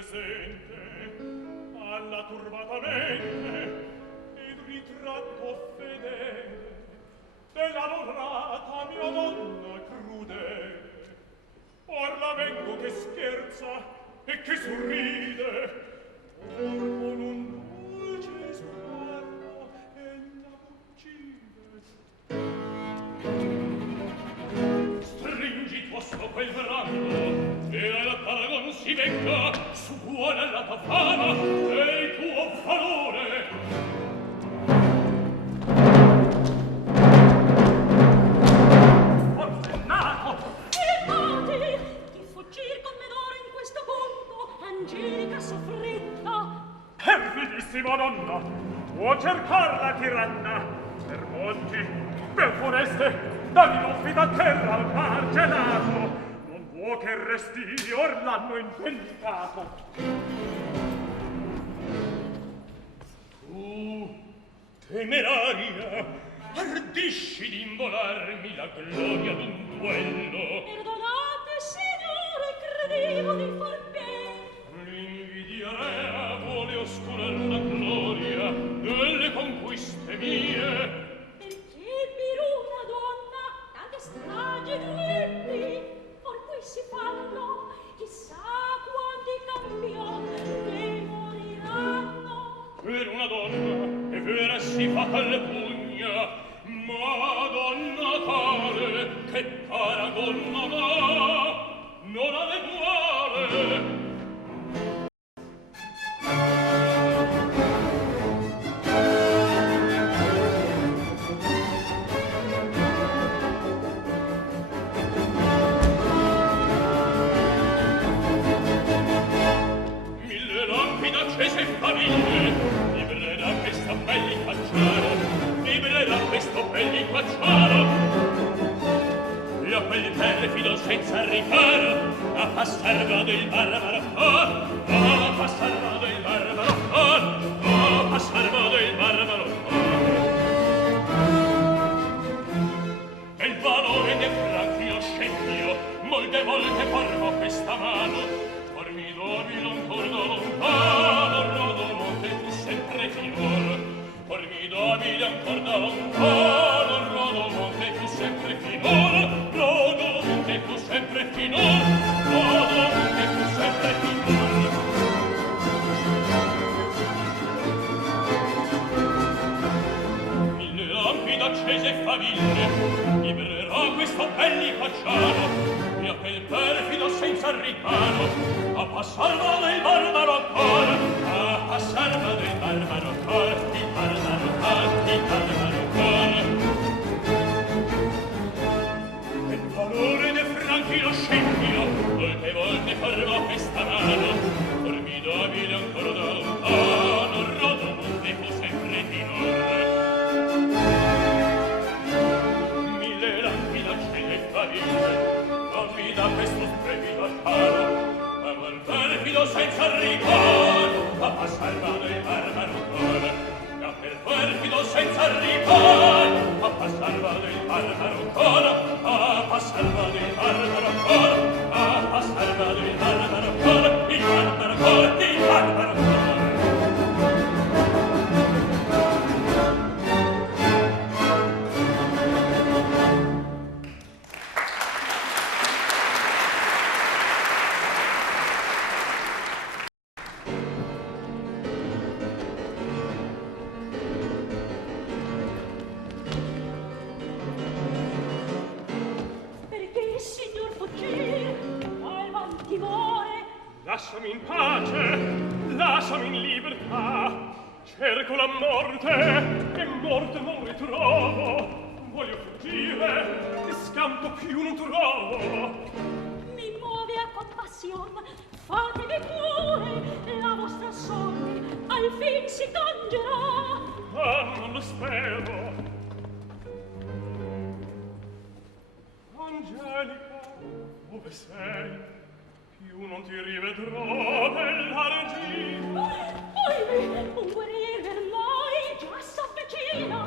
presente alla turbata mente ed ritratto fedele della dorata mia donna crudele. Or la vengo che scherza e che sorride, or con un dolce sguardo ella uccide. Stringi tosto quel brando e al paragon si venga su buona la tua fama e il tuo valore. Forsennato! Fermati! Di fuggir con menore in questo punto, Angelica soffritta. Perfidissima donna, può cercar la tiranna per monti, per foreste, da rinoffi da terra al mar gelato, non vuoi che resti or l'hanno inventato. Tu, temeraria, ardisci d'involarmi la gloria d'un duello. Perdonate, signore, credevo di far bene. L'invidia rea vuole oscurar la gloria delle conquiste mie. Strage duelli, or qui si fanno, chissà quanti campion ne moriranno. Per una donna è vera si fa tal pugna, ma donna tale che paragon non ha l'eguale. Accese famiglie, libere da questo belli cacciaro, libere da questo belli cacciaro, e a quel perfido senza riparo, a passar vado il barbaro cor, a passar vado il barbaro cor, a passar vado il barbaro cor. Del valore dei franchi lo scempio, molte volte formo questa mano, formidabile ancor da lontano, rodomonte tu sempre finor. Formidabile ancor da lontano, rodomonte tu sempre finor. Rodomonte tu sempre finor. Rodomonte tu sempre finor. Mille lampi accese e faville libererà questo belli cacciaro, e a quel perfido senza riparo a passar vado il barbaro ancora, a passar vado il barbaro ancora, il barbaro ancora, il barbaro ancora. Il valore dei franchi lo scempio, molte volte farò questa mano, formidabile ancora da lontano, rodomonte fu sempre finore. Mille lampi d'accese e faville da questo splendido altaro, a quel perfido senza riparo, a passar vado il barbaro ancora, a quel perfido senza riparo, a passar vado il barbaro ancora, a passar vado il barbaro ancora, a passar vado il barbaro ancora, il barbaro ancora, il barbaro ancora. Lasciami in pace, lasciami in libertà, cerco la morte e morte non ritrovo, voglio fuggire e scampo più non trovo. Mi muove a compassion, fatevi pure, la vostra sorte al fin si cangerà. Ah, non lo spero. Angelica, dove sei? Più non ti rivedrò, bella regina. Oimè, un guerrier ormai già s'avvicina.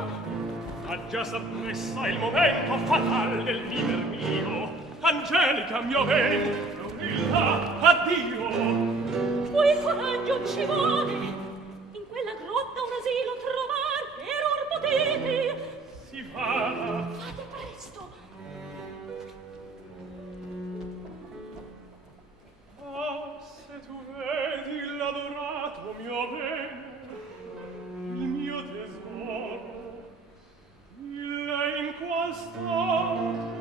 Ha già s'appressa il momento fatal del viver mio. Angelica, mio ben, Florilla, addio. cui coraggio ci vuole. In quella grotta un asilo trovar per or potete. Si vada. Fate presto. Ah, se tu vedi l'adorato mio bene, il mio tesoro, il in qual stato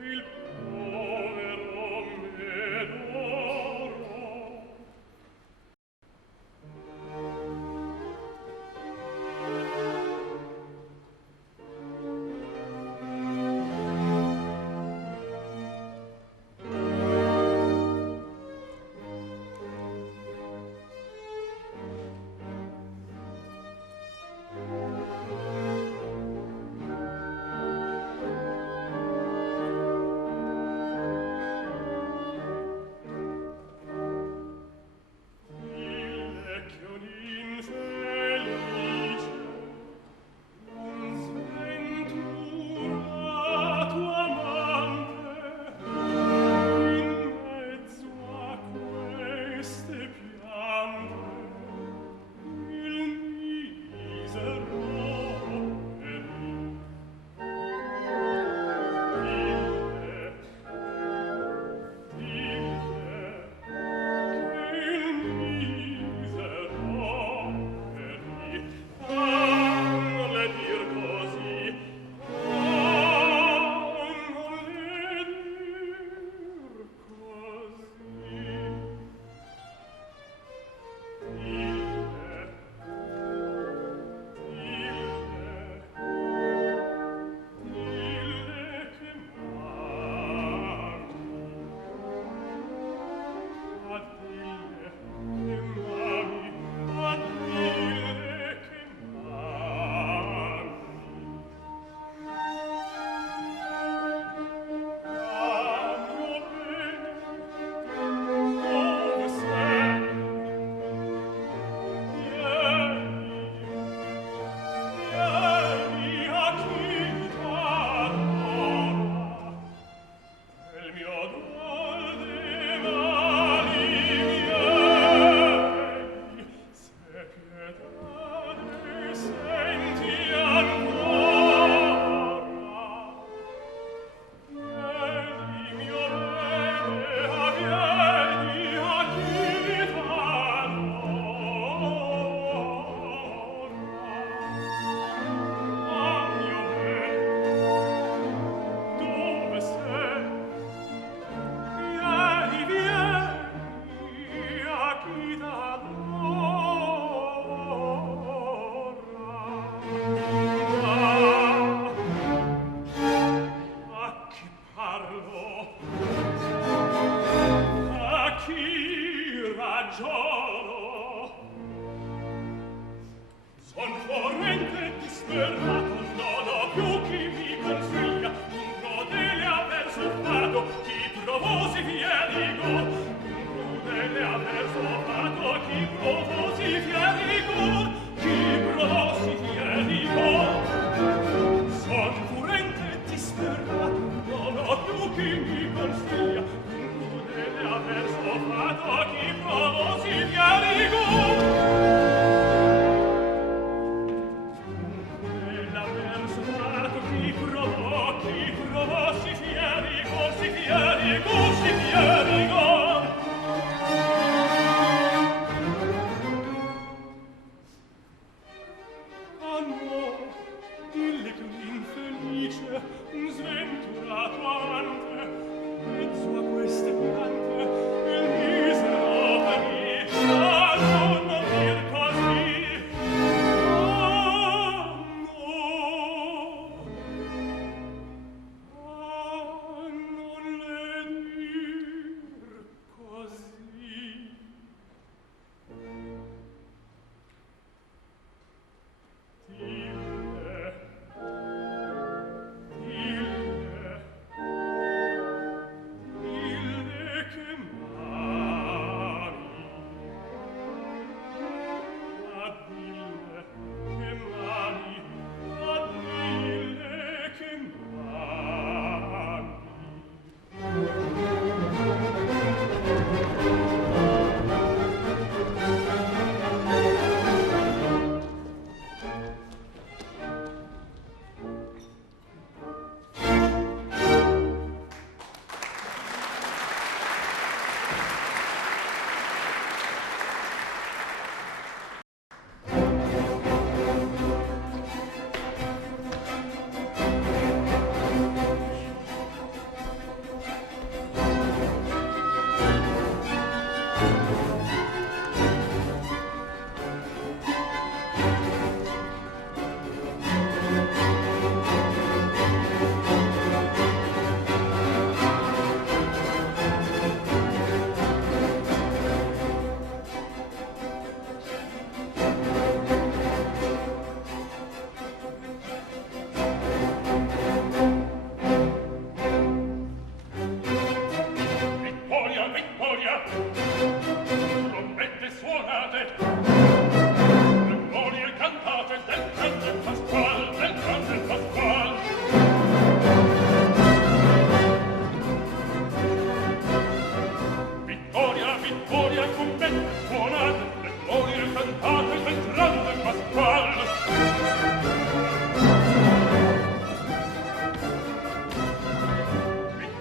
il povero medoro.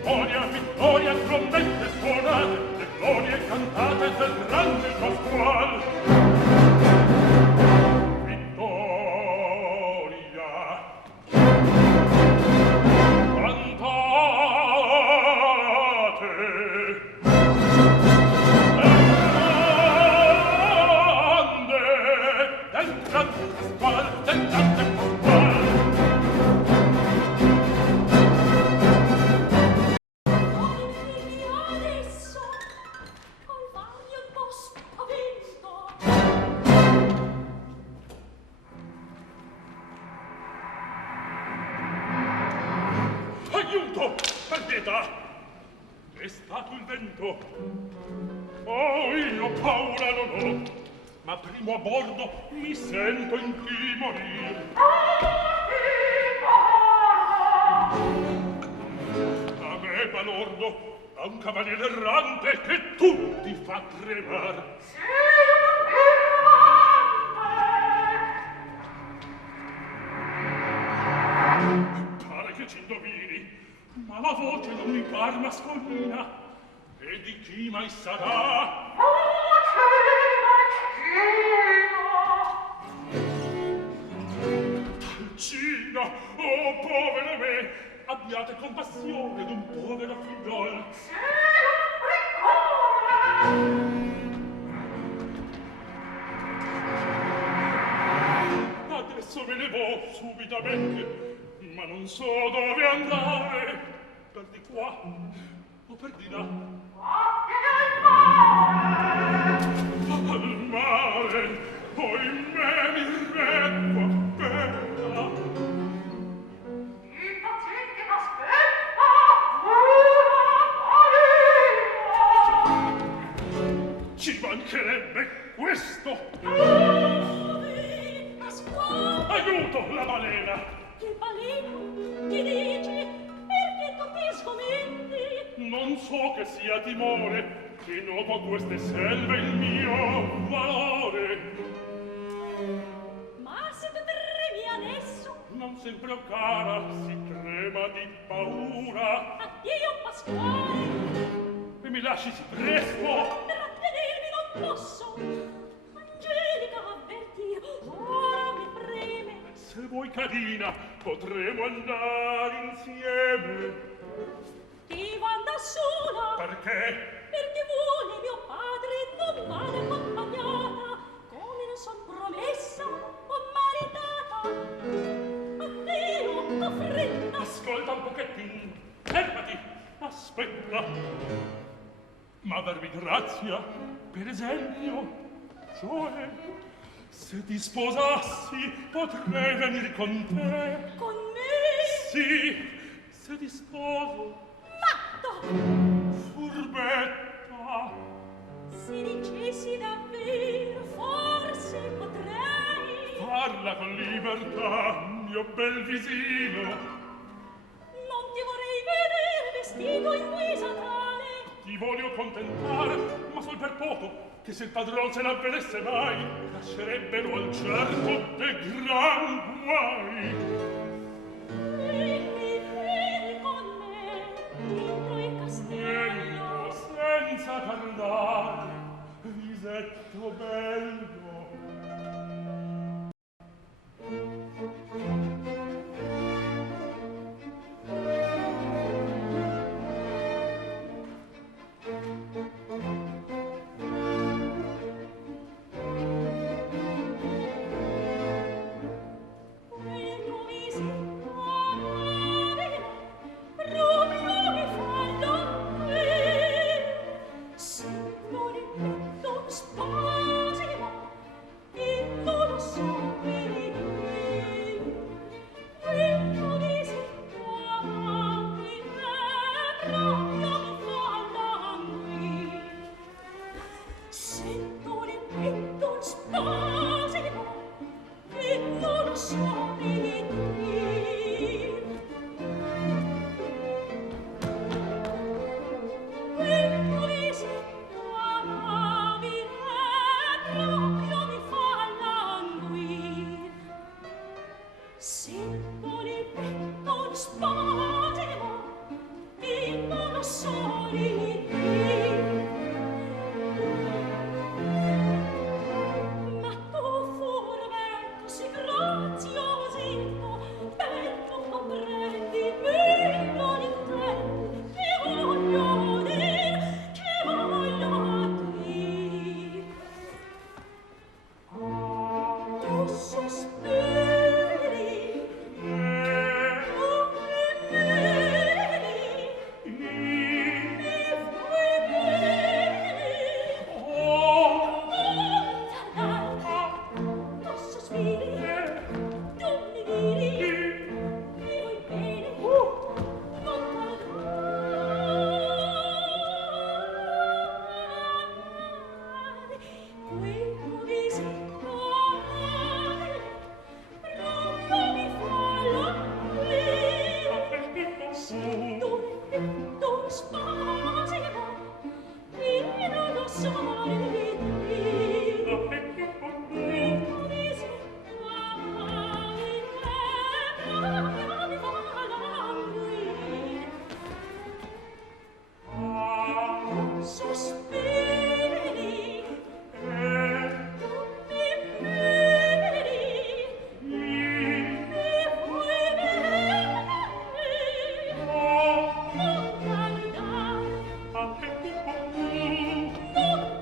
vittoria, vittoria, trombette suonate, le glorie cantate del grande Pasquale. Vittoria, cantate, del grande Pasquale, del grande Pasquale. Adesso, col bagno un po' spavento. Aiuto! Per pietà! È stato il vento. Oh, io paura non ho, ma primo a bordo mi sento intimorir. A me, balordo, a un cavaliere errante che tutti fa tremar. Pare che ci indovini, ma la voce non mi par mascolina. E di chi mai sarà? Talcina, oh povero me, abbiate compassione d'un povero figliol. Adesso me ne vo subitamente, ma non so dove andare, per di qua o per di là. Al mare, ohimè, mi retto appena. Il paziente m'aspetta una farina. Ci mancherebbe questo. Dove, Pasquale? Aiuto, la balena. Che baleno? Che dici? Perché tu ti sgomenti? Non so che sia timore, che noto a queste selve il mio valore. Ma se tu tremi adesso, Non sempre, oh cara, si trema di paura. addio Pasquale. E mi lasci si presto. Trattenermi non posso. Angelica, avverti, ora mi preme. Se vuoi, carina, potremo andare insieme. Ti va da sola, Perché? perché vuole mio padre non vada accompagnata, come ne son promessa o maritata. Addio, ho fretta. Ascolta un pochettin. Fermati. Aspetta. Ma darmi grazia, per esempio, cioè, se ti sposassi, potrei venir con te. Con me, Sì, se ti sposo, matto, furbetta. se dicessi davvero, forse potrei. Parla con libertà, mio bel visino. Non ti vorrei vedere vestito in guisa tale. Ti voglio contentare, ma sol per poco, che se il padron se l'avvedesse mai, lascerebbero al certo de gran guai. Vieni con me, dentro il castello. Senza tardare, visetto bello. Quel nuovi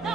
Non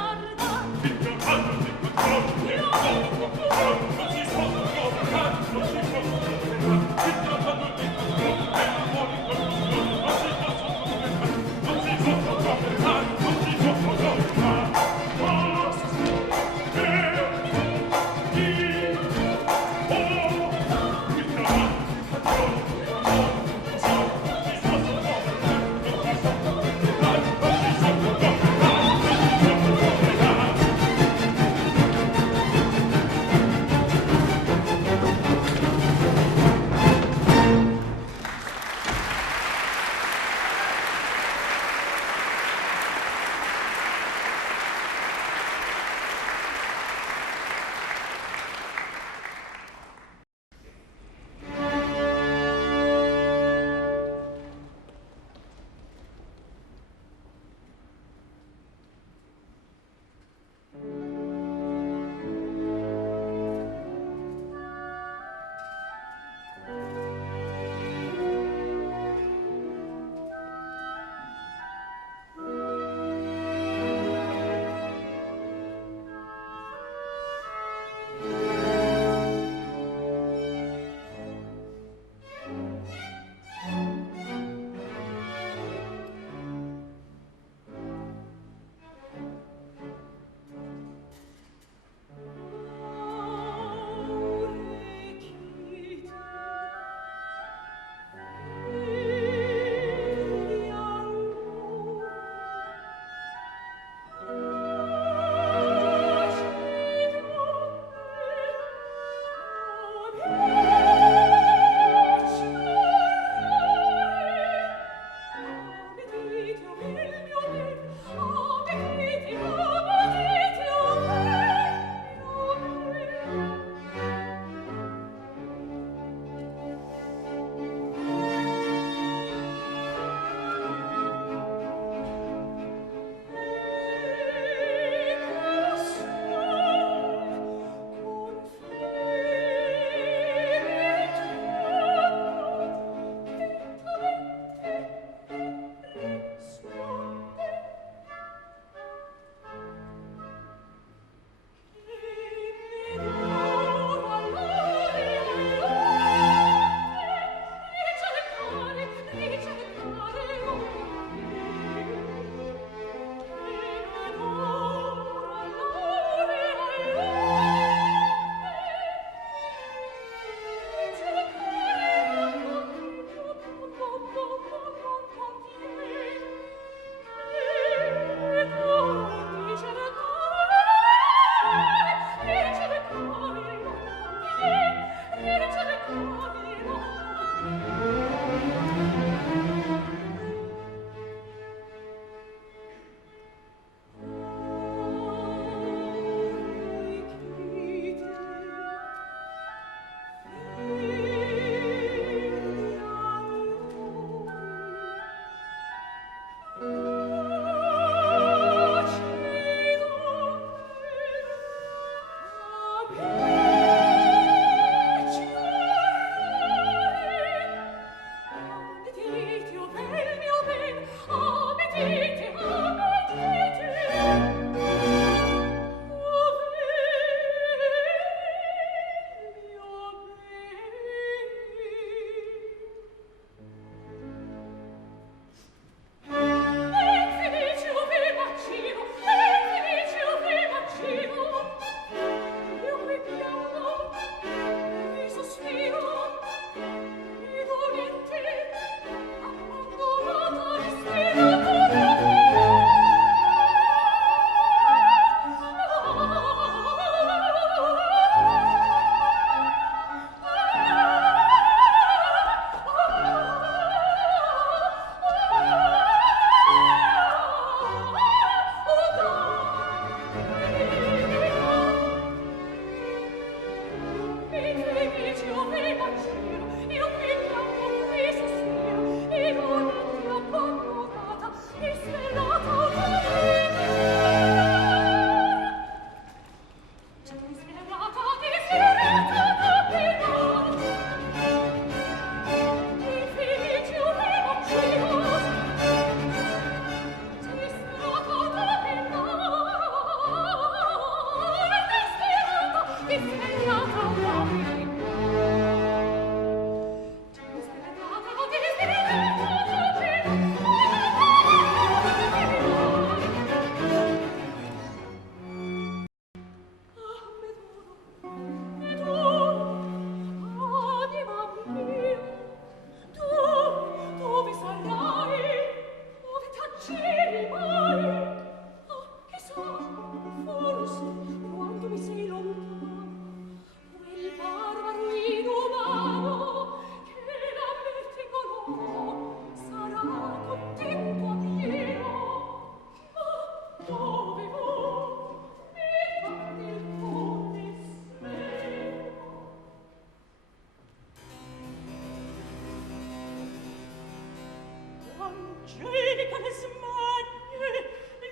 Angelica le smanie,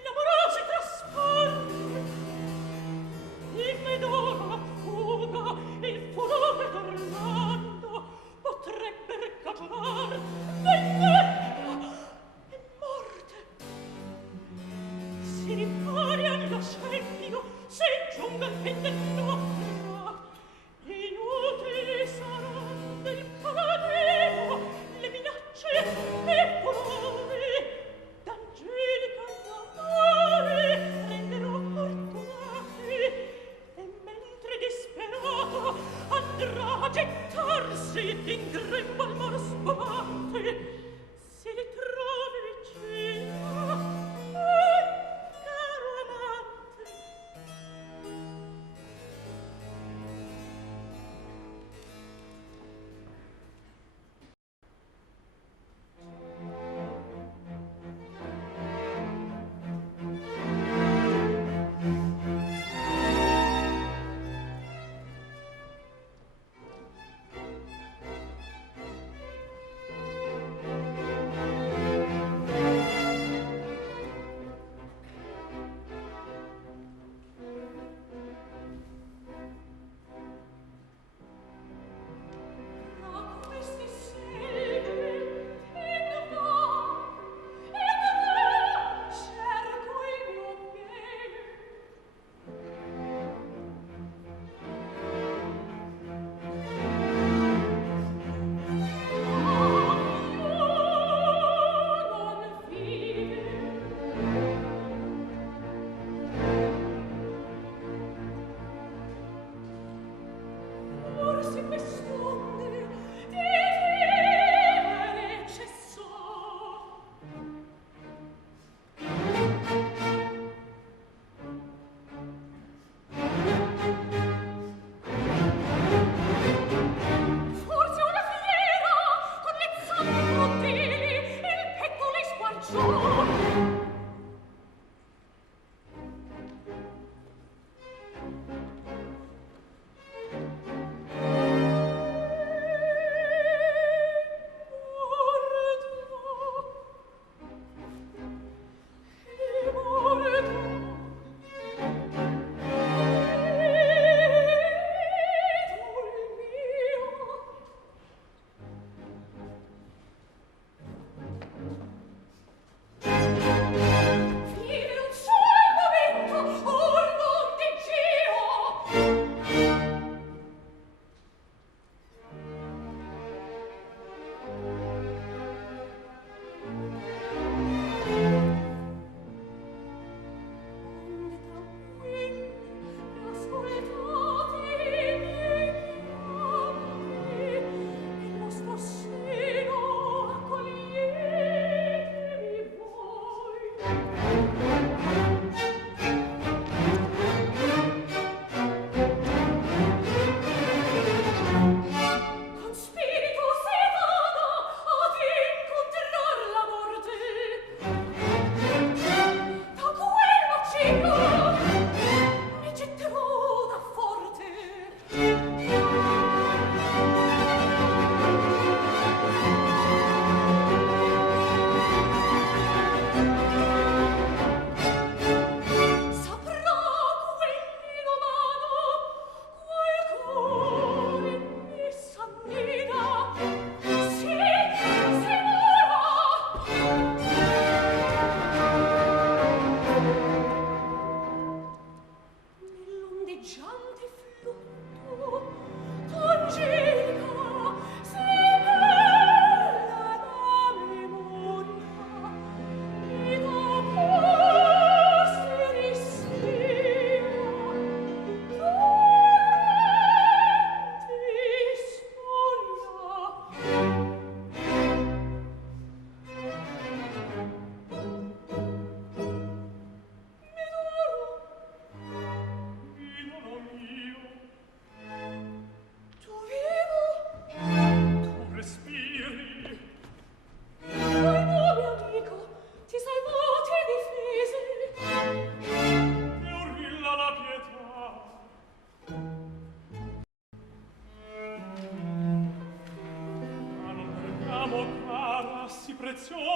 l'amorosa traspone. Il medoro, la fuga, il furore d'Orlando potrebber cagionar vendetta e morte. Si ripari allo scempio, se giunga il vendetto. Inutili saranno del paladino le minacce e furori d'Angelica d'amore renderò fortunati, e mentre disperato andrà a gettarsi in grembo al mare spumante. Si trovi vicino, caro amante. Ma questi selve in va, cerco il mio bene. Non fide. Forse quest'onde di vivere cessò. Forse una fiera con le zampe crudeli il petto le squarciò.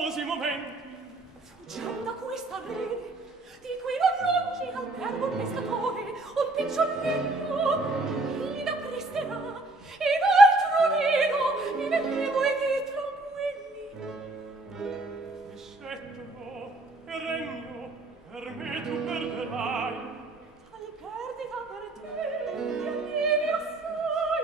dolorosi momenti. Fuggiamo da questa rete, di qui non lungi albergo un pescatore, un picciolletto, egli da presterà, ed altro nido, mi vedremo e di tranquilli. E scettro e regno, per me tu perderai. Tal perdita per te, mi annieni assai.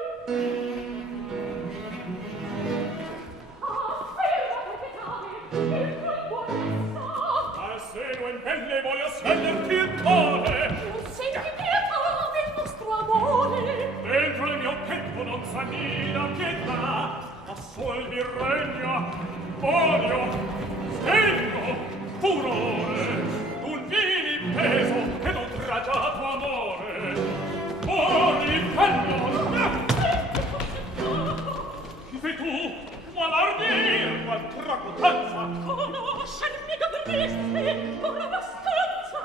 Ah, ferma per peccavi, il troppo resta. Al seno in pelle voglio spenderti il cuore. Non senti pietà del nostro amore. Dentro il mio petto non s'annida pietà, ma sol mi regna odio, stegno, furore, un vili peso ed un tragiato amore. Oh, difendo! Chi sei tu? Malardir, qual tracotanza! Conoscermi dovresti, con abbastanza.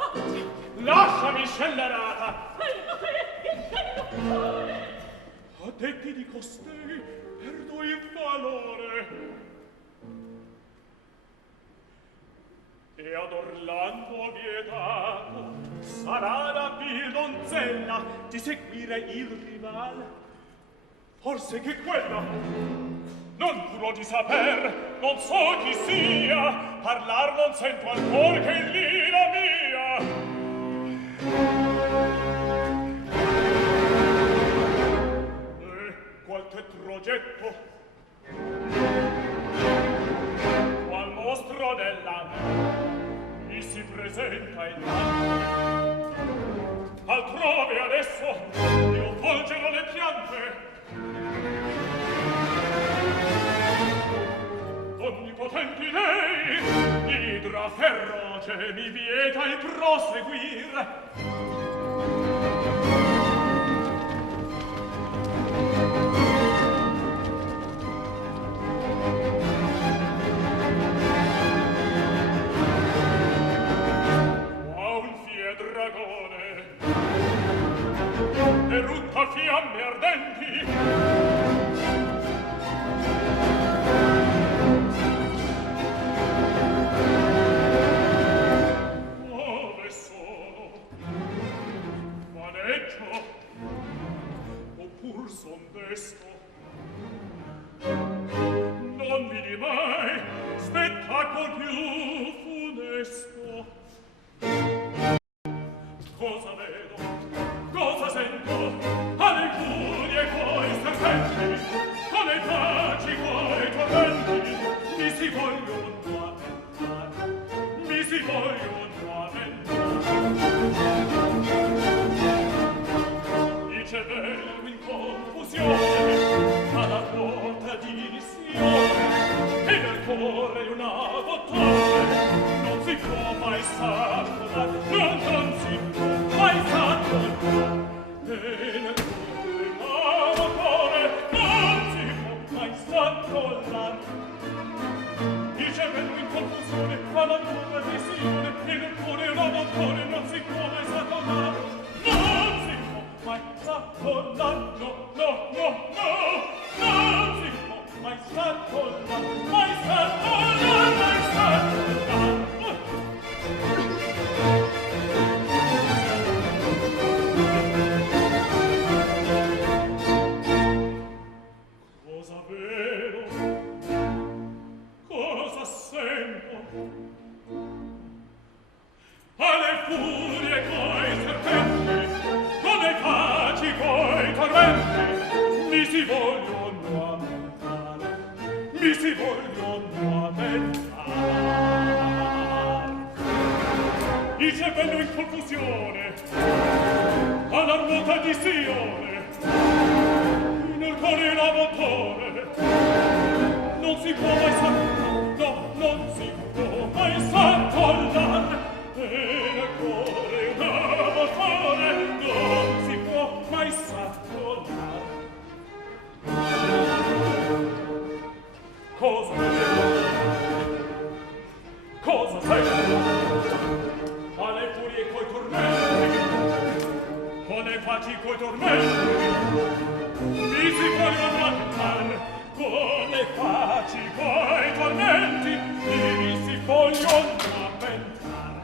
Lasciami scellerata! Quello che intendo fare. A detti di costei perdo il valore. E ad Orlando vietato sarà la vil donzella di seguire il rival. Forse che quella non curò di saper, non so chi sia, parlar non sento ancor che in l'ira mia. Qualche progetto, qual mostro dell'anno mi si presenta in mano. Altrove adesso io volgerò le piante. Onnipotenti dei, idra feroce mi vieta il proseguir. E rutta fiamme ardenti. Dove sono? Maneggio? Oppur son desto? Non vidi mai spettacol più funesto. Cosa vedo? Cosa sento? Alle furie coi serpenti, con i paci coi tormenti, mi si vogliono avventare, mi si vogliono avventare. Il cervello in confusione, alla ruota di Sione, e nel cuore una bottone, non si può mai salvare, non si può mai salvare. E nel cuore una bottone, non si può mai salvare. Il cervello in confusione, alla ruota di Sione, e nel cuore una bottone, non si può mai salvare. Non si può mai salvare, no, no, no, no, non si può mai salvare, mai salvare, mai salvare. Cosa vedo? Cosa sento? Alle furie coi serpenti, con le paci coi tormenti, mi si vogliono avventare, mi si vogliono avventare. Il cervello in confusione, alla ruota di Sione, nel cuore la motore, non si può mai no, non si può mai s'accollar, e nel cuore una motore, non si può mai s'accollar. Cosa vedo? Cosa sento? Alle furie coi tormenti, con le paci coi tormenti, mi si vogliono avventare, con le paci coi tormenti, Ivi si voglion lamentar.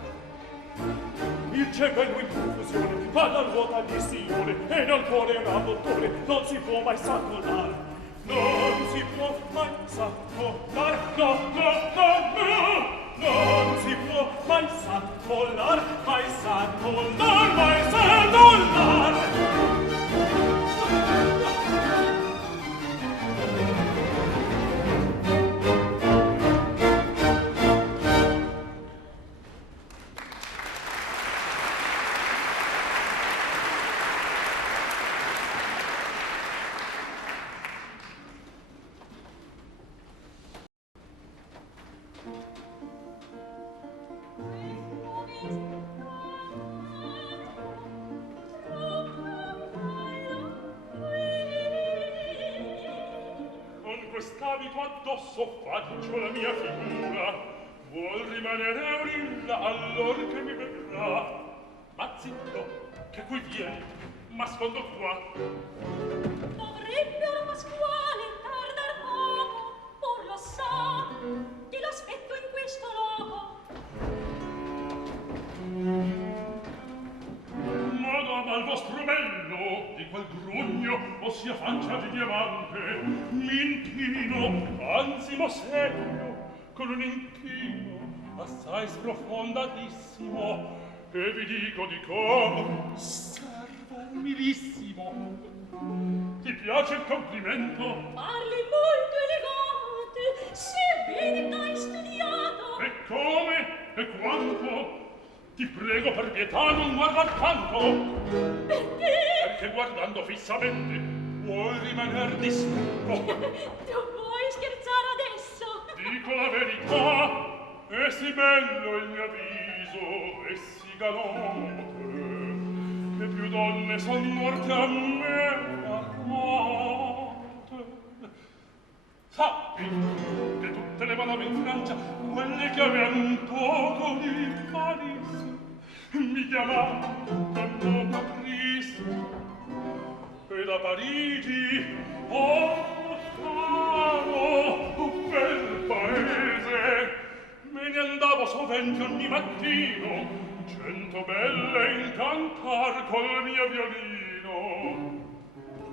Il cervello in confusione fa la ruota di Sione e nel cuore una bottone non si può mai s'accollare. Non si può mai s'accollare, no, no, no, no. Non si può mai s'accollare, mai s'accollare, mai s'accollare. Quest'abito addosso faccio la mia figura, vuol rimanere orilla allor che mi vedrà. Ma zitto, che qui vieni, m'ascondo qua. Dovrebbe or Pasquale tardar poco, or lo sa, che l'aspetto in questo luogo. Madama, al vostro bello, di quel grugno, ossia faccia di diamante, m'inchino, anzi m'ossequio, con un inchino assai sprofondatissimo, e vi dico, servo umilissimo. Ti piace il complimento? Parli molto elegante, sebbene t'hai studiato. E come? E quanto? Ti prego per pietà non guardar tanto. Perché? Perché guardando fissamente vuoi rimaner distratto. Tu vuoi scherzare adesso? Dico la verità, è sì bello il mio viso, e sì galante, che più donne son morte a me armate. Sappi che tutte le madame in Francia, quelle che avean poco di Paris, mi chiamavano Patrice. E da Parigi, oh caro, bel paese, me ne andavo sovente ogni mattino, cento belle incantar col mio violino.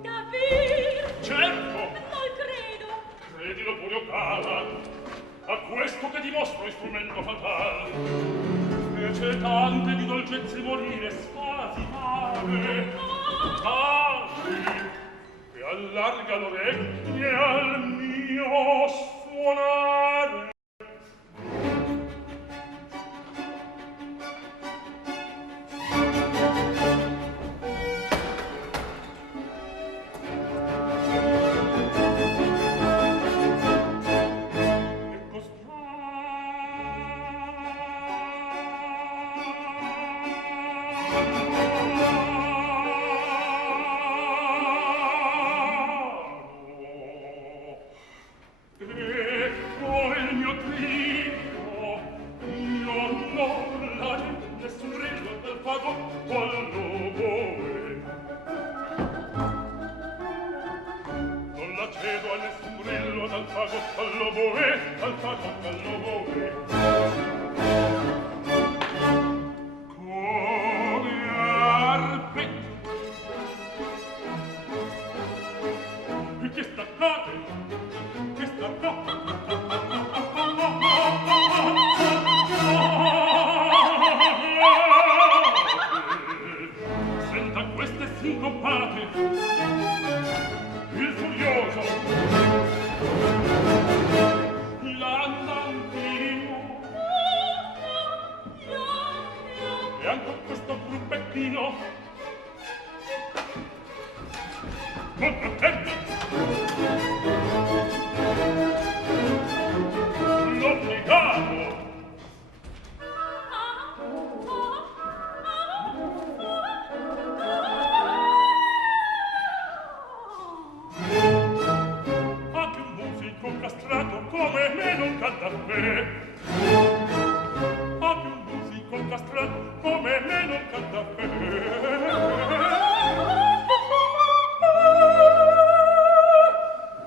Davvero? Certo! Non credo. Credilo pure, o cara, a questo che dimostro strumento fatal. Fece tante di dolcezze morire spasimare, e allarga l'orecchie al mio suonare.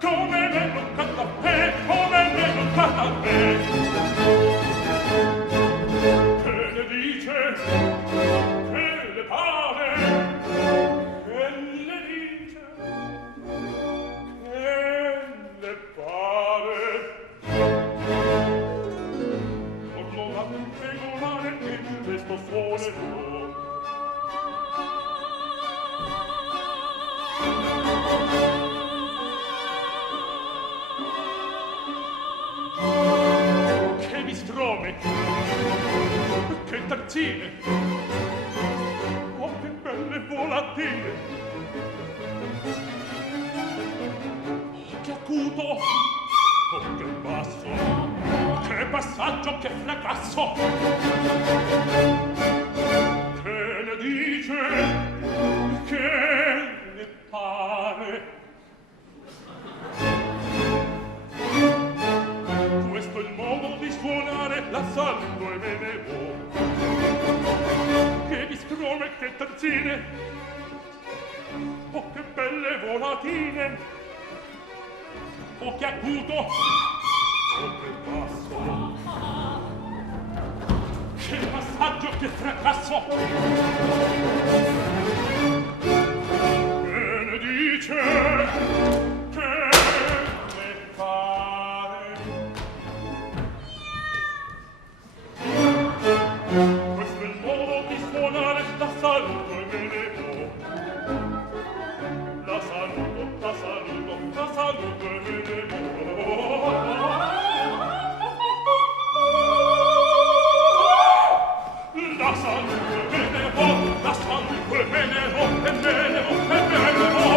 Come me non canta a me, come me non canta a me. tazzone, che tazzine, oh che belle volatine, oh che acuto, oh che basso, che passaggio, che fracasso, che ne dice, che ne pare. Questo è il modo di suonare la salvo e me ne vo. Che discrome, che tazzine, oh che belle volatine, oh che acuto, oh che basso, che passaggio, che fracasso, che ne dice, che ne pare. Questo è il modo di suonare la saluto e me ne vo. La saluto, la saluto, la saluto e me ne vo. La saluto e me ne vo, la saluto e me ne vo, e me ne vo, e me ne vo.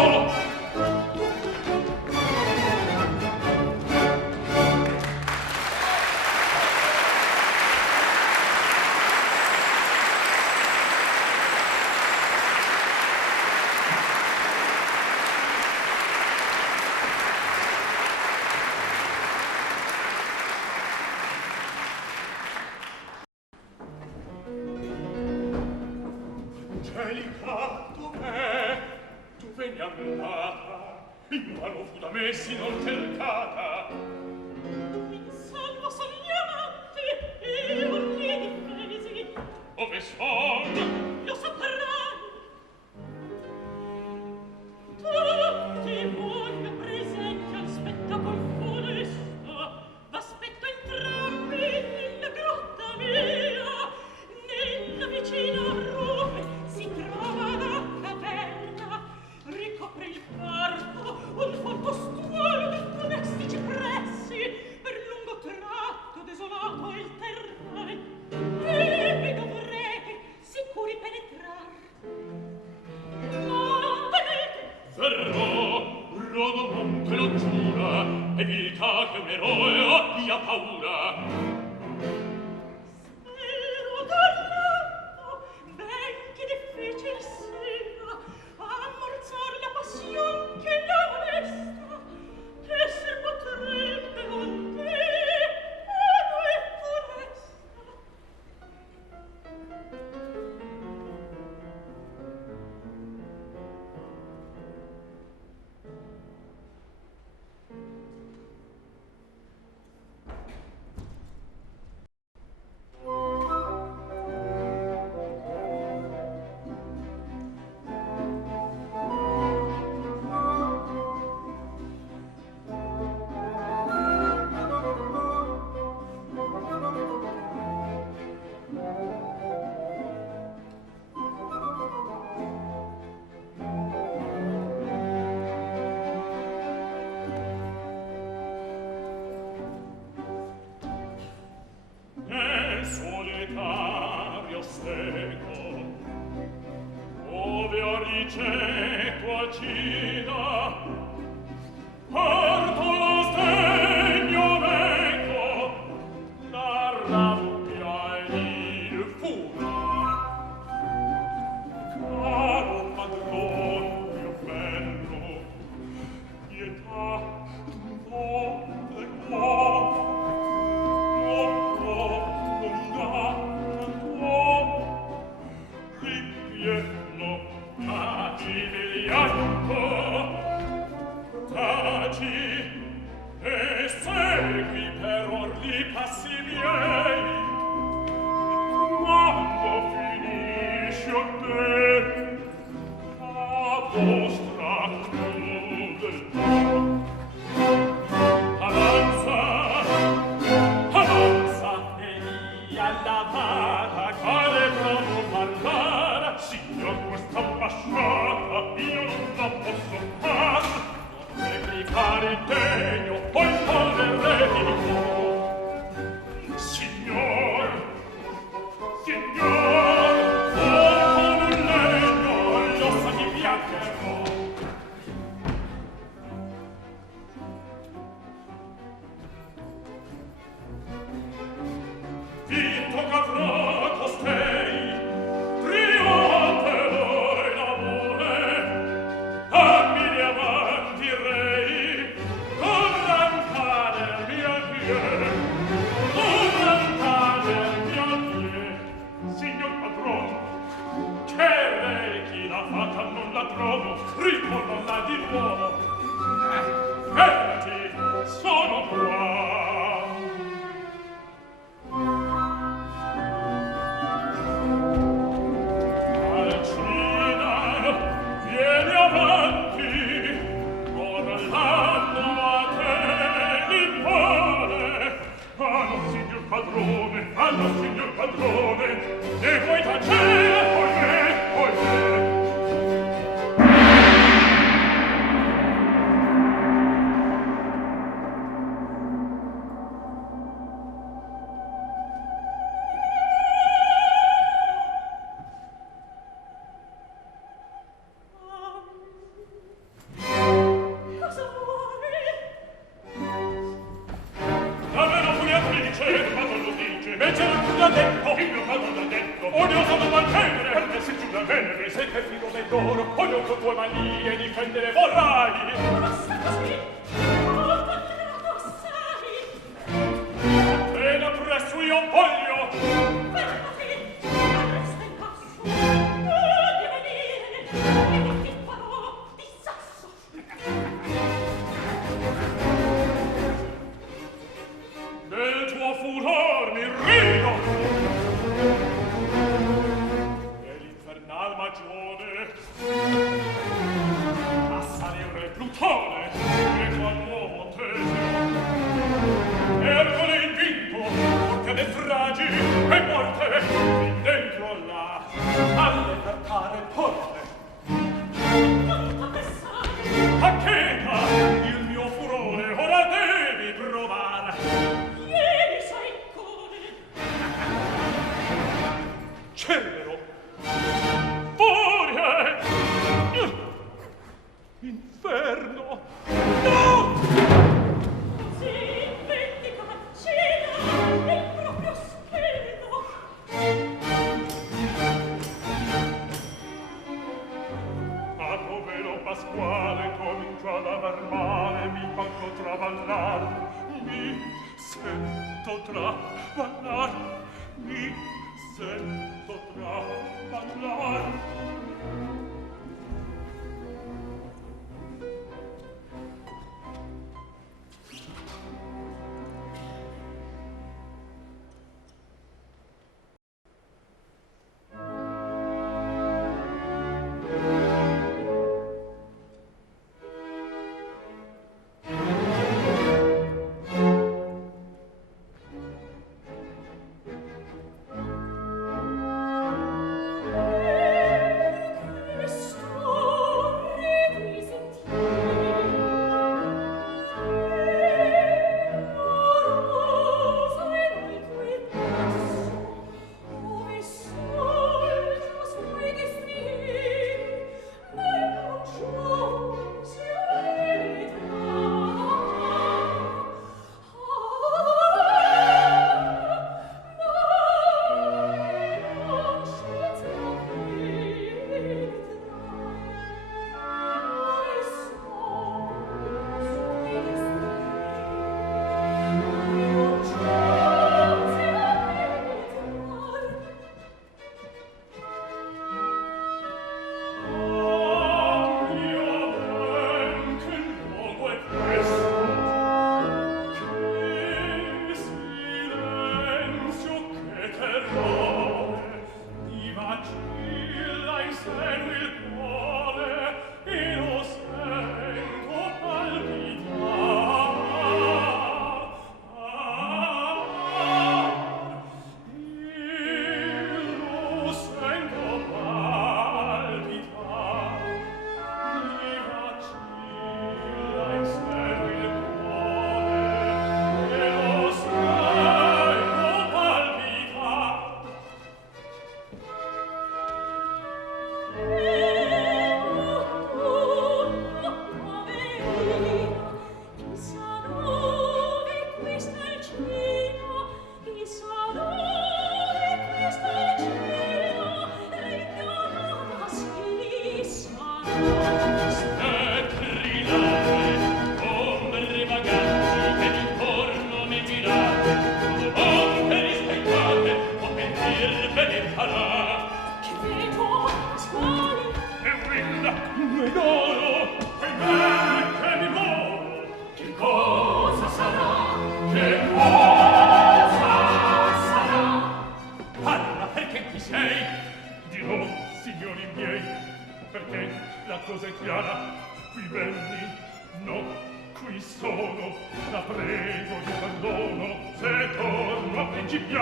Angelica, dov'è? Dove mi andata? In mano fu da me si non cercata. In salvo son gli amanti, io li difesi. Dove son? Lo saprai. Tutti voi presenti al spettacol funesto. V'aspetto entrambi nella grotta mia, nella vicina rupe si trova la caverna, ricopre il parco un folto stuolo di funesti cipressi, per lungo tratto desolato il terrai, e vi dovrete sicuri penetrar. Ma venete! Verrò, Rodomonte lo giura, e viltà che un eroe abbia paura. Spero dall'atto, benché difficil sia, ammorzar la passion che la molesta, che se potrebbe con te, è funesta. Nel solitario seco, ove ho riceto Alcida, porto lo sdegno meco, la rabbia e il furor. Caro padron, mio bello, pietà, volte cuore, ripieno a nome, allo signor padrone, e voi tacere, oimè, oimè. Cosa vuole? Davvero furiato mi dice, il padrone lo dice, invece non tu l'ha detto, il mio padrone l'ha detto, odioso non maltendere, perché se giù da venere, se che filo del d'oro, voglio con tue manie difendere vorrai. Basta così! Oh, quanto assai! Appena presso io voglio, Fermati! Arresta il passo! Oh, di venire! E non ti farò di sasso! del tuo furor mi rido, e l'infernal magione, assaliure Plutone, e qual nuovo Teseo, Ercole invinto, forte de fragi, e morte, fin dentro là, alle tartare porte. Non t'appessare! Accheta, il mio furore ora devi provare. Ieri sai come! Cerbero, furia, inferno, no! Sì, vendica, cena, è proprio spero! A povero Pasquale comincio ad amar male, mi quanto traballar, mi sento traballar, mi sento traballar.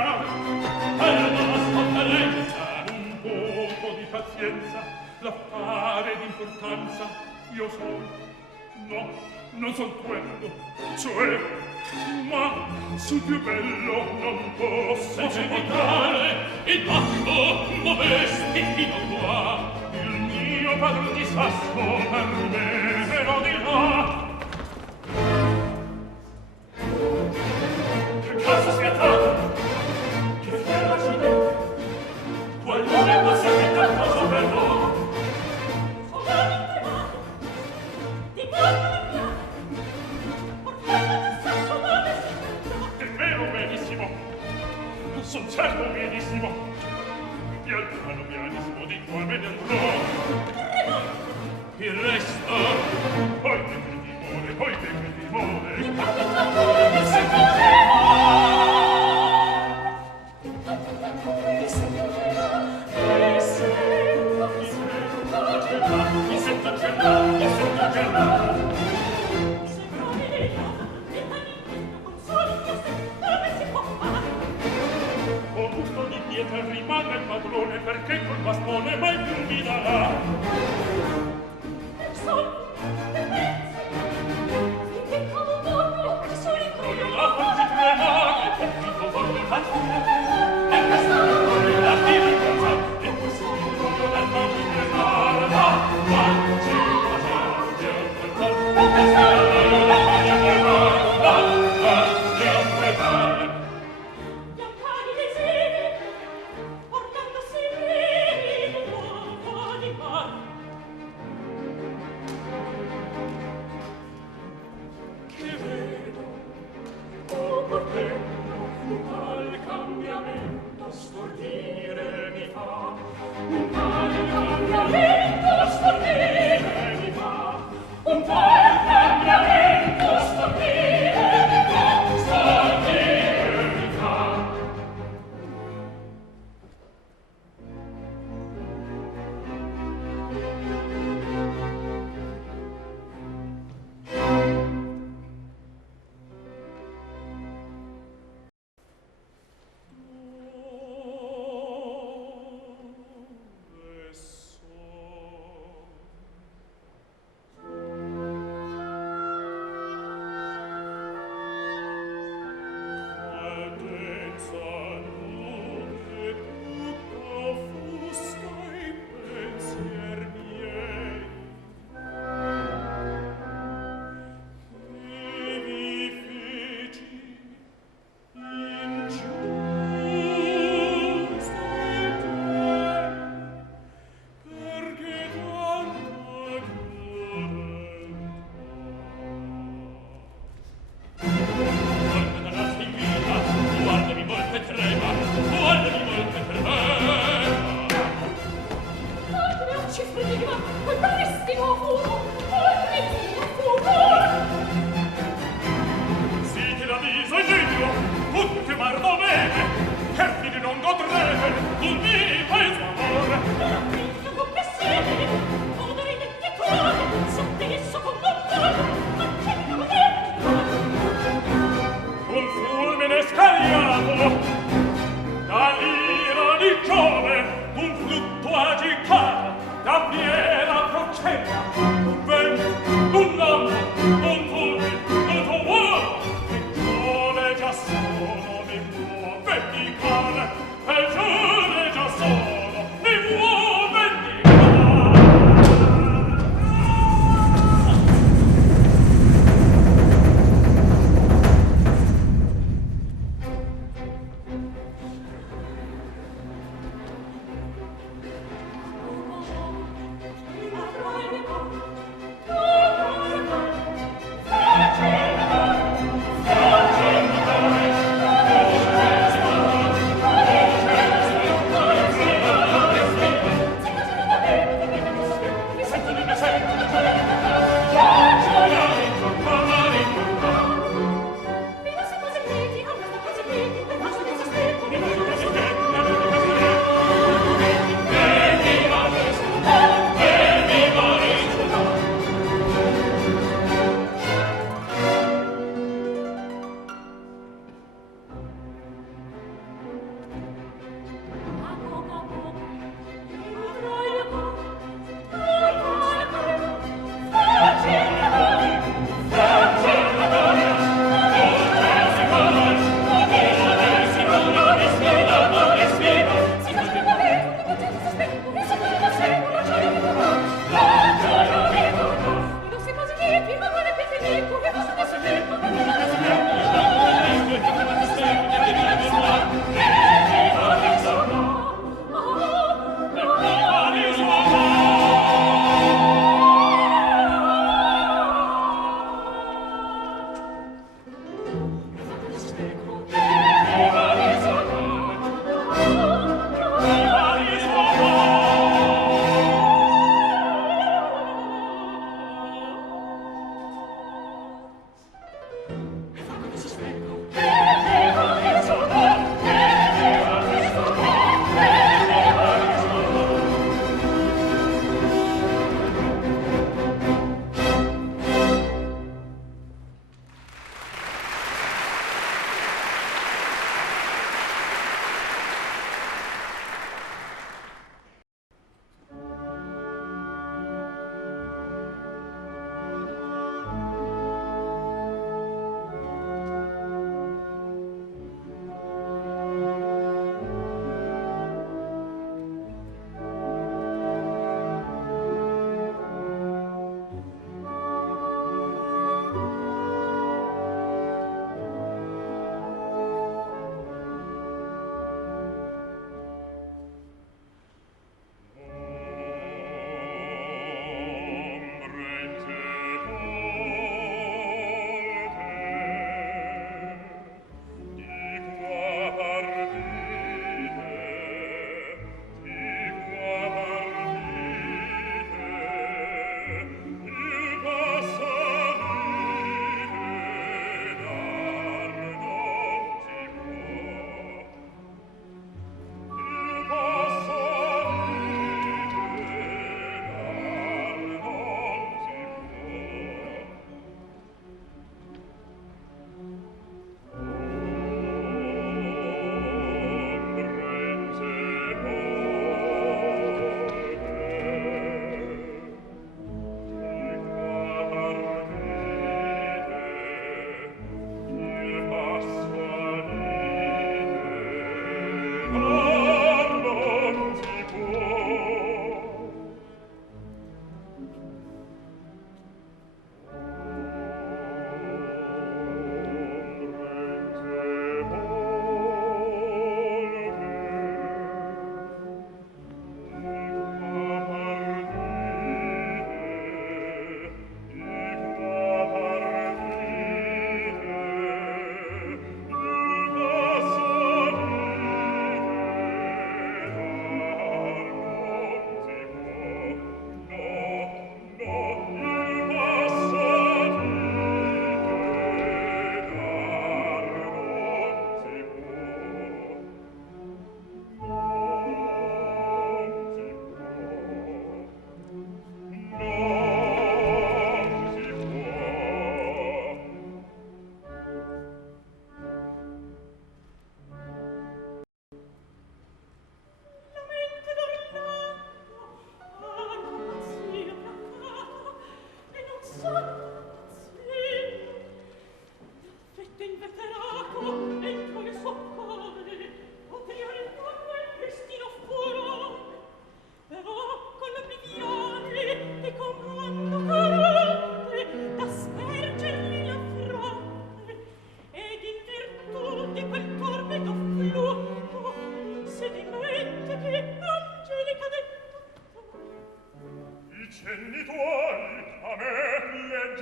cambiare. Allora sofferenza, un poco di pazienza, l'affare d'importanza, io sono. No, non son quello, cioè, ma sul più bello non posso seguitare. Il bafo movesti fino qua. Il mio padron di Sasso per me lo dirà. Che cosa sia tanto? Che fiera accidente? Qualcuno possa che tanto saperlo? Son certo benissimo. E al piano pianissimo di qua me ne andrò. Il resto, poi che dimore. Il capitano mi sento certo. Pietra rimane il padrone perché col bastone mai più mi darà. Finché come voglio, soli come la faccia tremare, per tutto voglio partire. E questa voglio la cosa, e questo voglio la tremare. Facci cosa, e questa voglio la faccia tremare.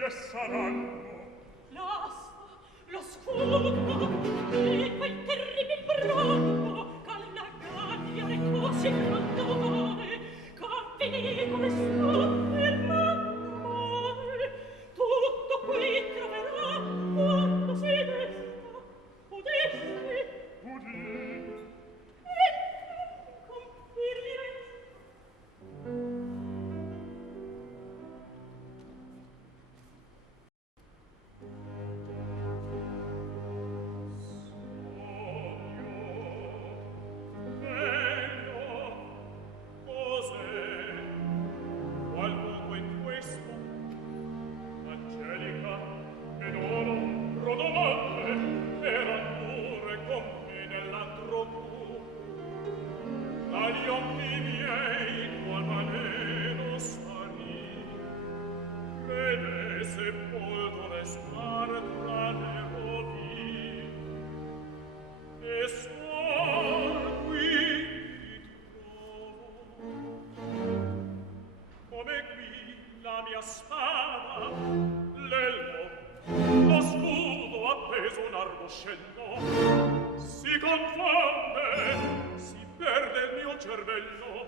che saranno? L'asta, lo scudo, e quel terribil brando, c'alla gabbia le cose grandone, che come sta il mare, tutto qui troverà quando si desta, udisci, Udì. e confirmi. Qualunque in questo, Angelica ed oro rodomante eran pure con me nell'antro tu. Dagli occhi miei qual maleno sparì, vede sepolto restar tra le rovine, e suor qui trovo. Come qui la mia spada, l'elmo, lo scudo appeso un arboscello, si confonde, si perde il mio cervello.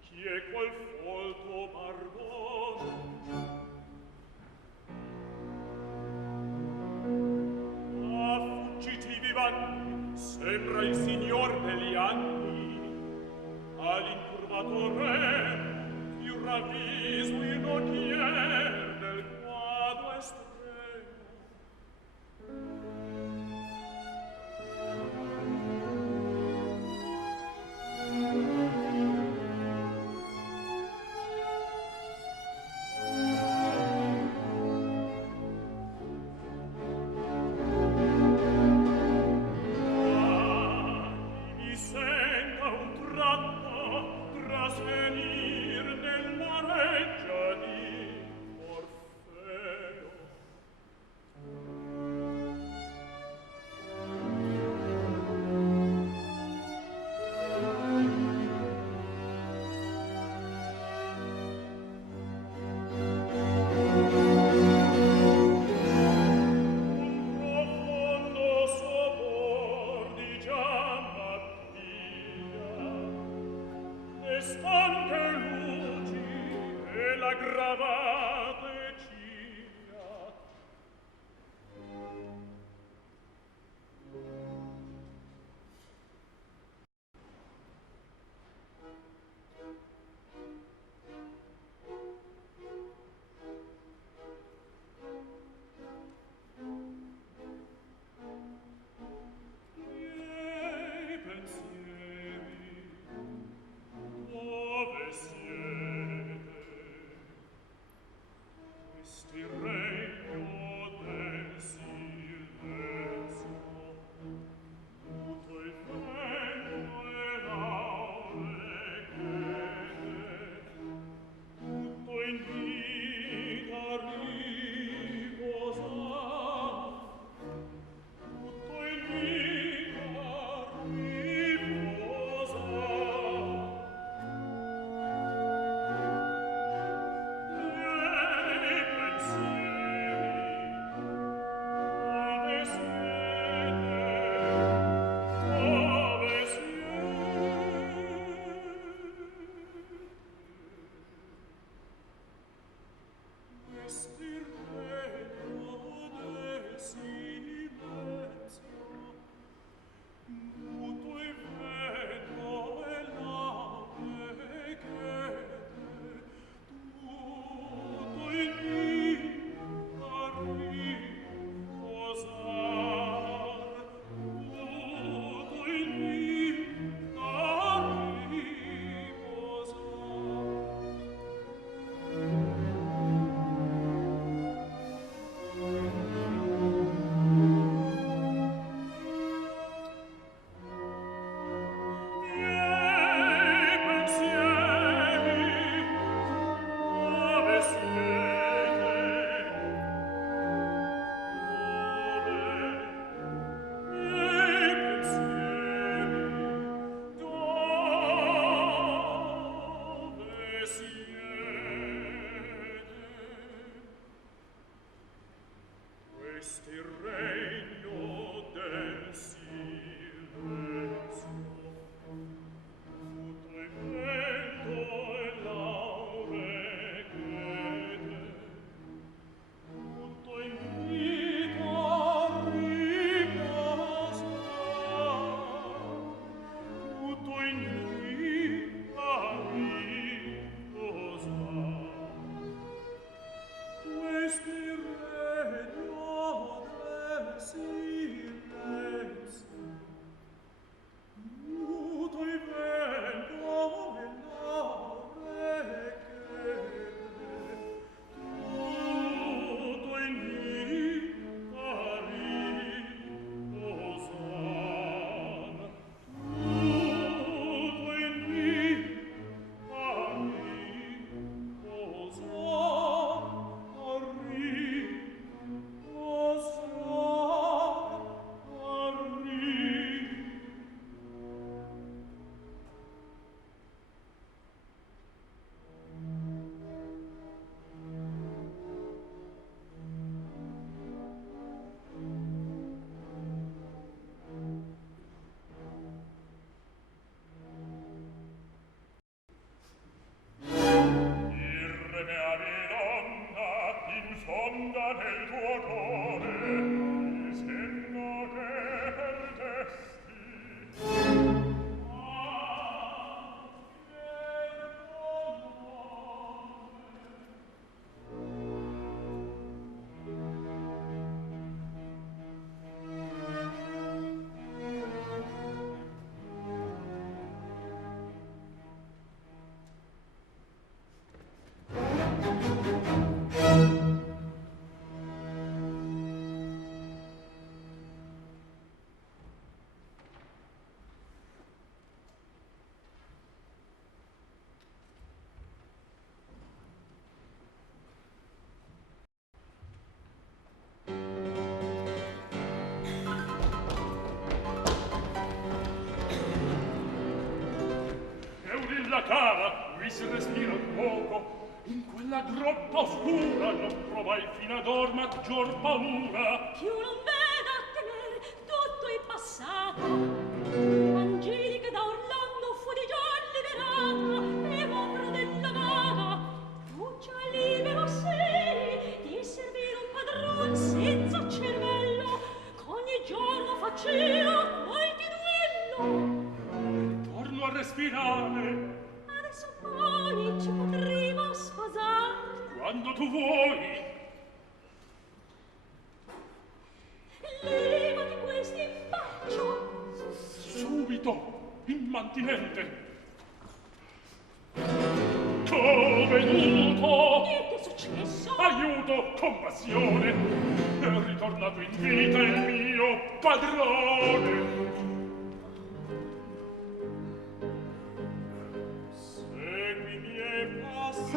Chi è quel folto barbone? Ah, fuggitivi vanni, sembra il signor degli anni. All'incurvato re più ravviso in occhier del quadro estremo. Ah, mi senta un tratto trasvenir nella reggia di Orfeo. Un profondo sopor di già mattina, le stanche luci e la gravate ciglia. Miei pensieri, dove siete? bella cara, qui si respira poco. In quella groppa oscura non provai fino ad or maggior paura. Più non veda a temere, tutto è passato. Angelica da Orlando fu di già liberata, e l'ombra della maga. Tu già libero sei di servire un padron senza cervello, ch'ogni giorno faceva qualche duello. Torno a respirare. Adesso poi ci potremo sposare. Quando tu vuoi. Levati questo impaccio. Subito, immantinente. T'ho venuto. Niente è successo. Aiuto, compassione. È ritornato in vita il mio padrone. Seguimi e passi.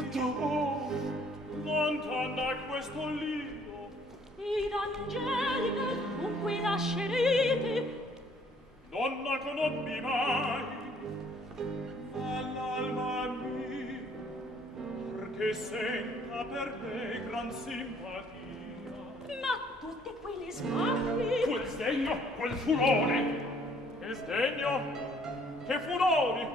Non t'anna questo libro. Ed Angelica dunque lascerete. Non la conobbi mai. All'alma mia, perché senta per lei gran simpatia. Ma tutte quelle smanie. Quel sdegno, quel furore. Che sdegno? Che furori?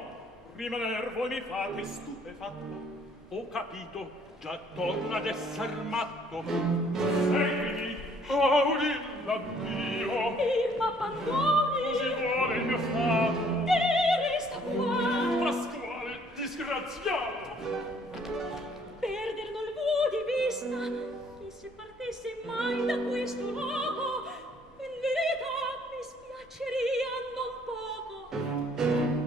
Rimaner voi mi fate stupefatto. Ho capito, già torna ad esser matto. Seguimi, Aurilla mio. Il m'abbandoni. Così vuole il mio stato. E resta qua. Pasquale, disgraziato. Perdere non fu di vista. Che se partisse mai da questo luogo, in verità mi spiaceria non poco.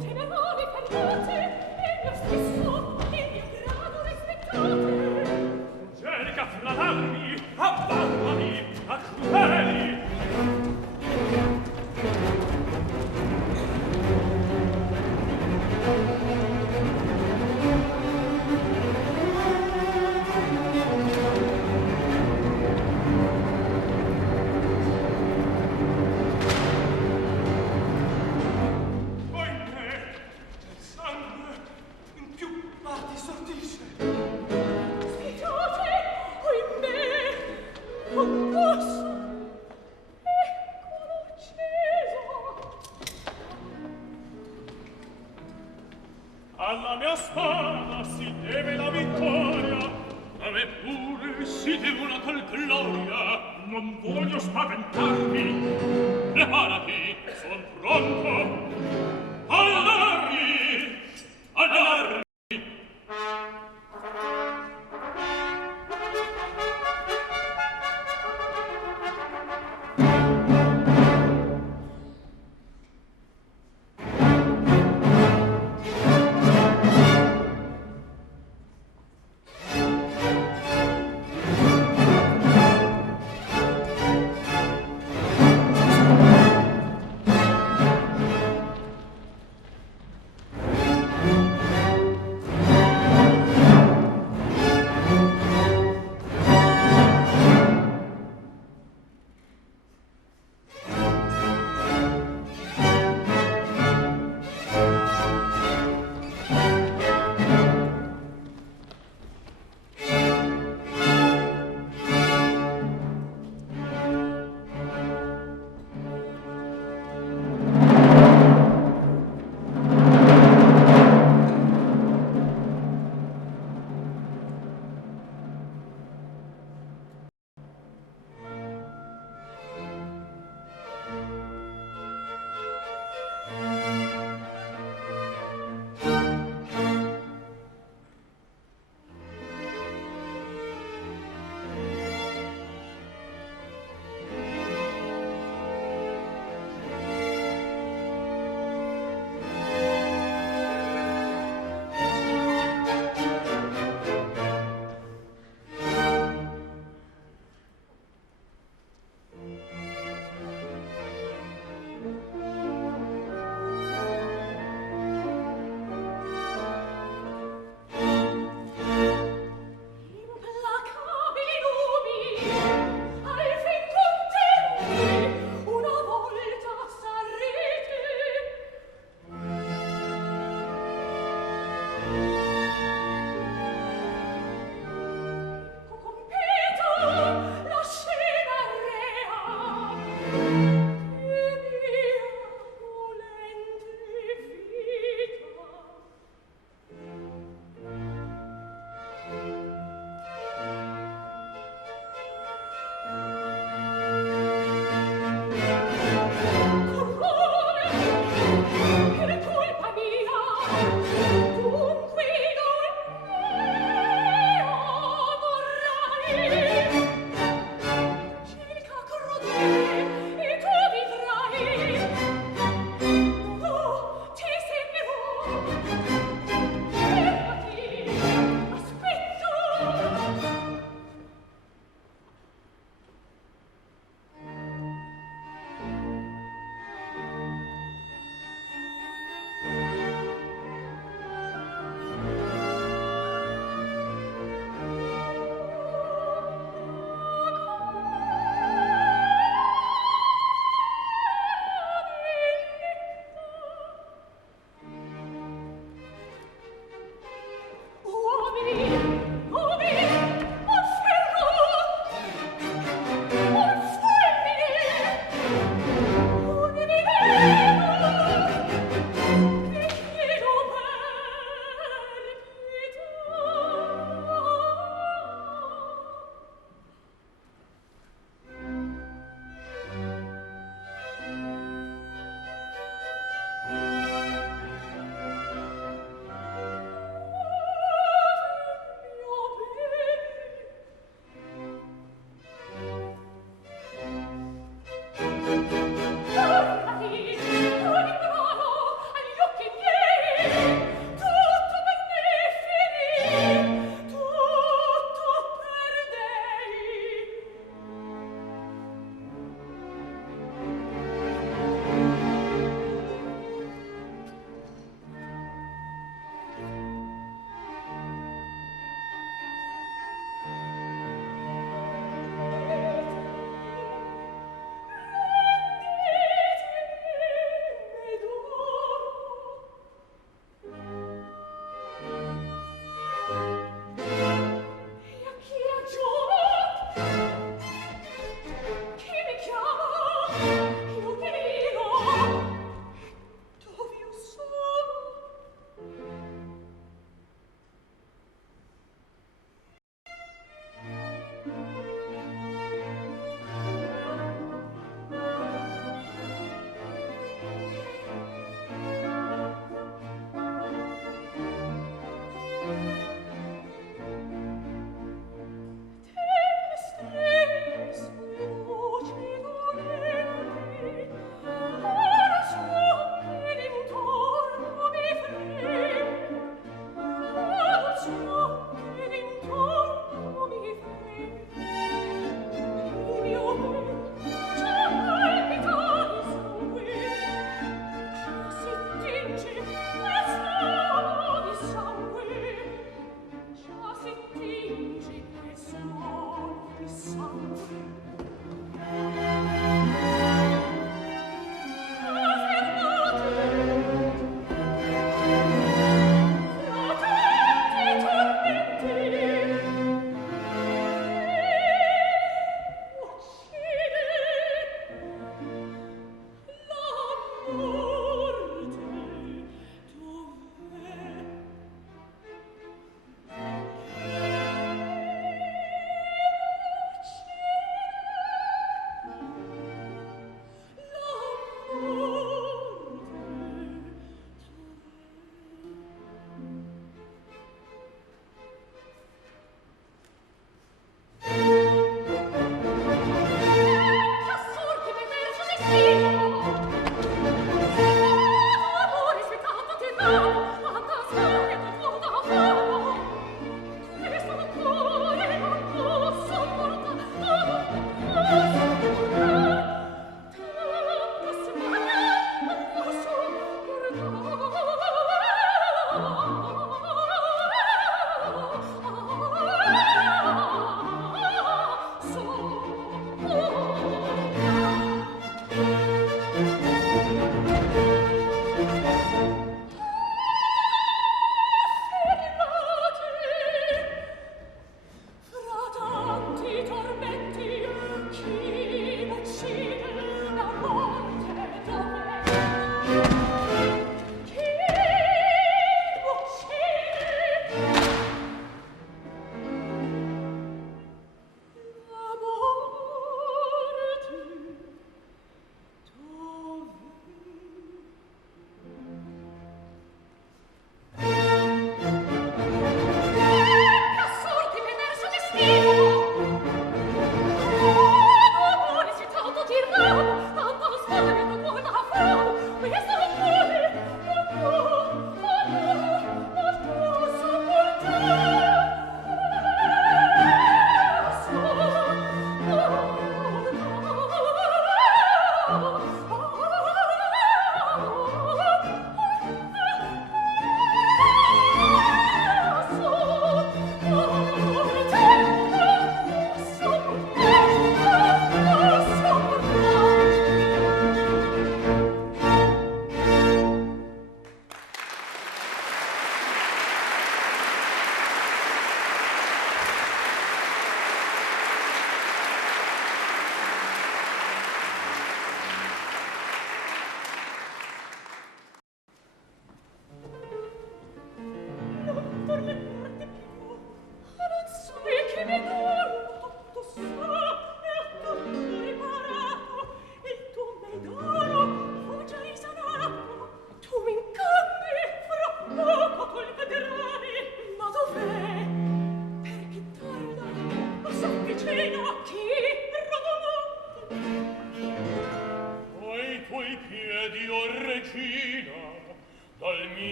Teneroni perdate, e io stesso, il mio grado rispettate. Angelica, flamarmi, abbandami, a crudeli. Alla mia spada si deve la vittoria, a me pure si deve una tal gloria. Non voglio spaventarmi, preparati, son pronto. All'armi, all'armi.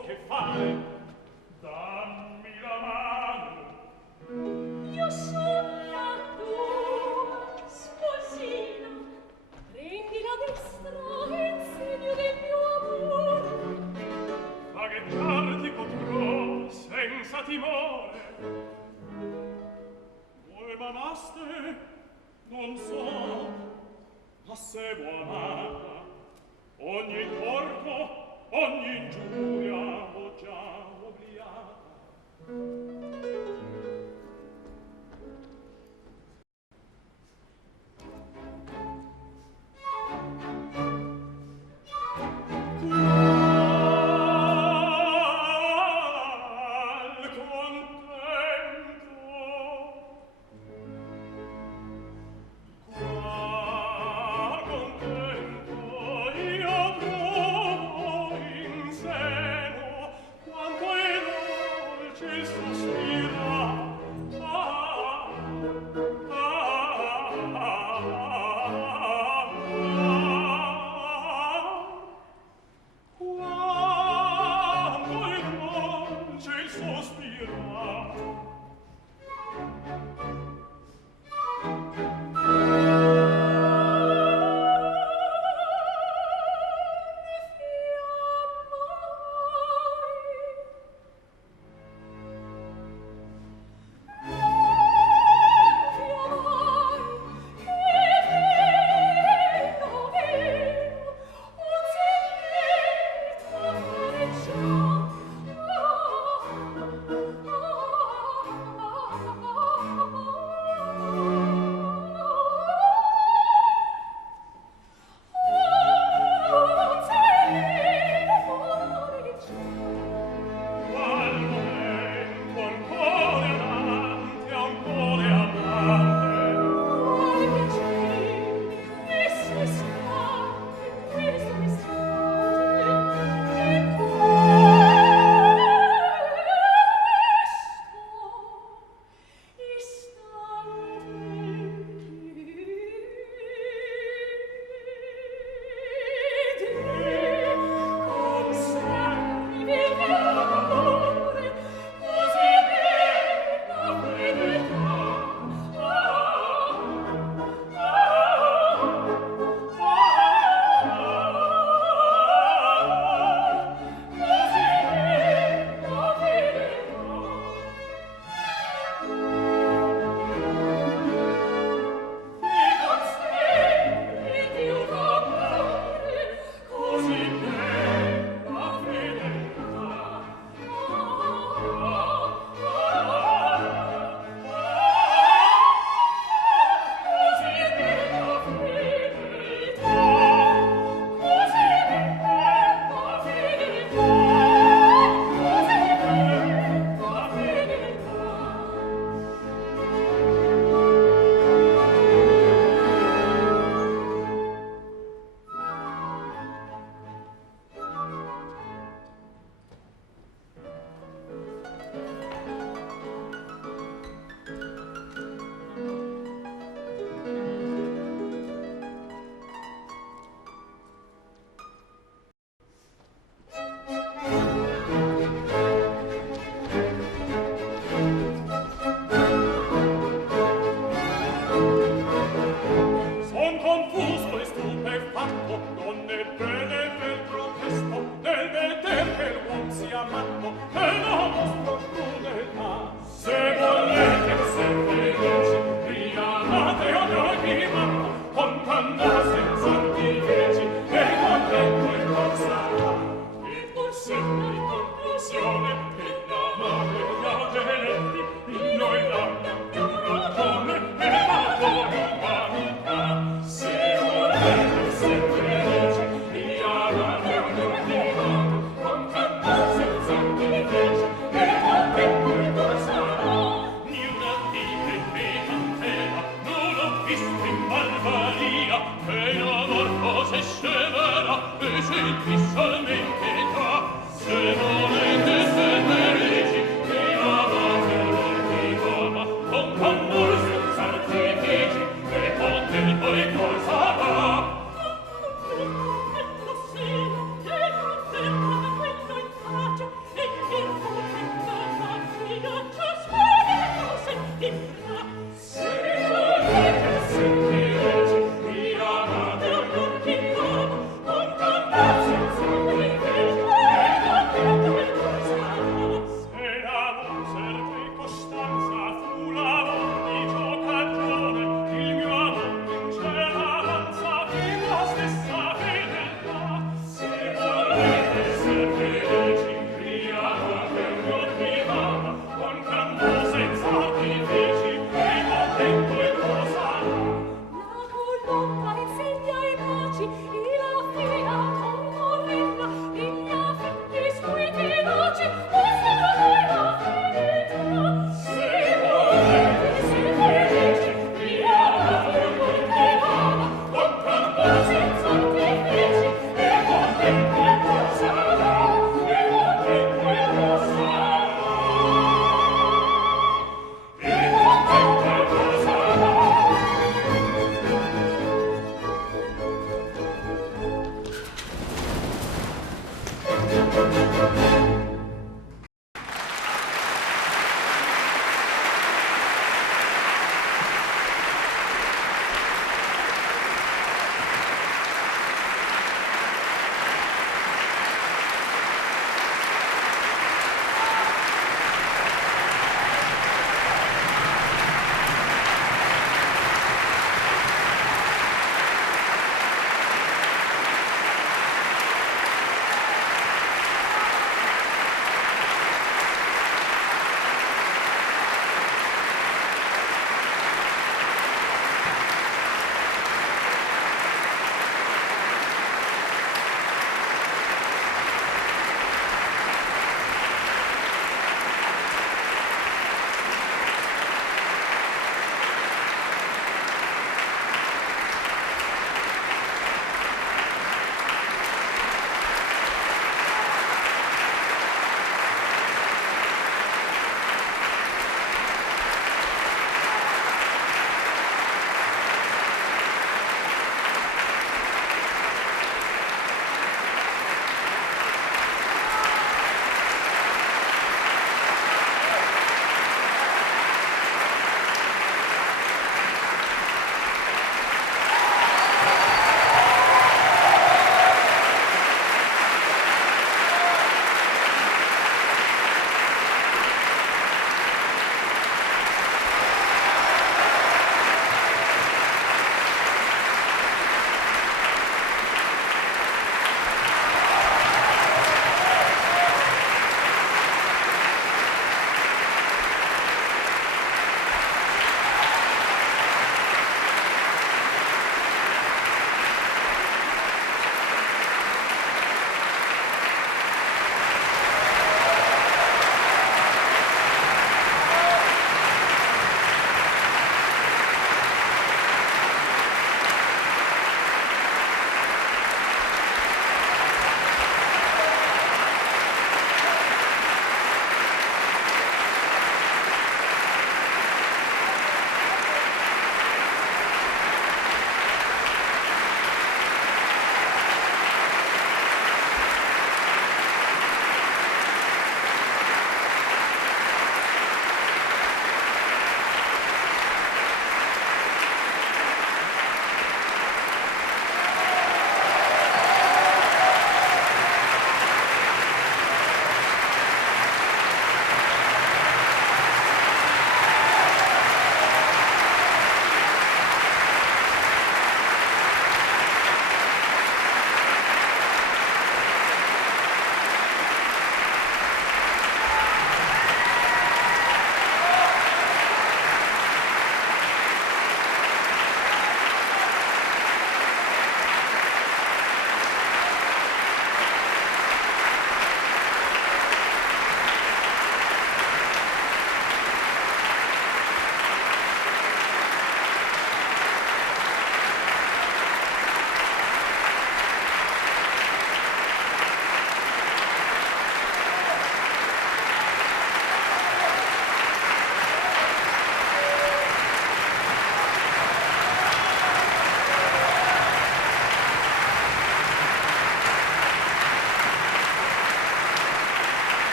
so che fare. Dammi la mano. Io son la tua sposina. Prendi la destra in segno del mio amore. Vaghettarti potrò senza timore. Voi m'amaste, non so, ma se vo amata, ogni torto, ogni ingiuria ho già obliata.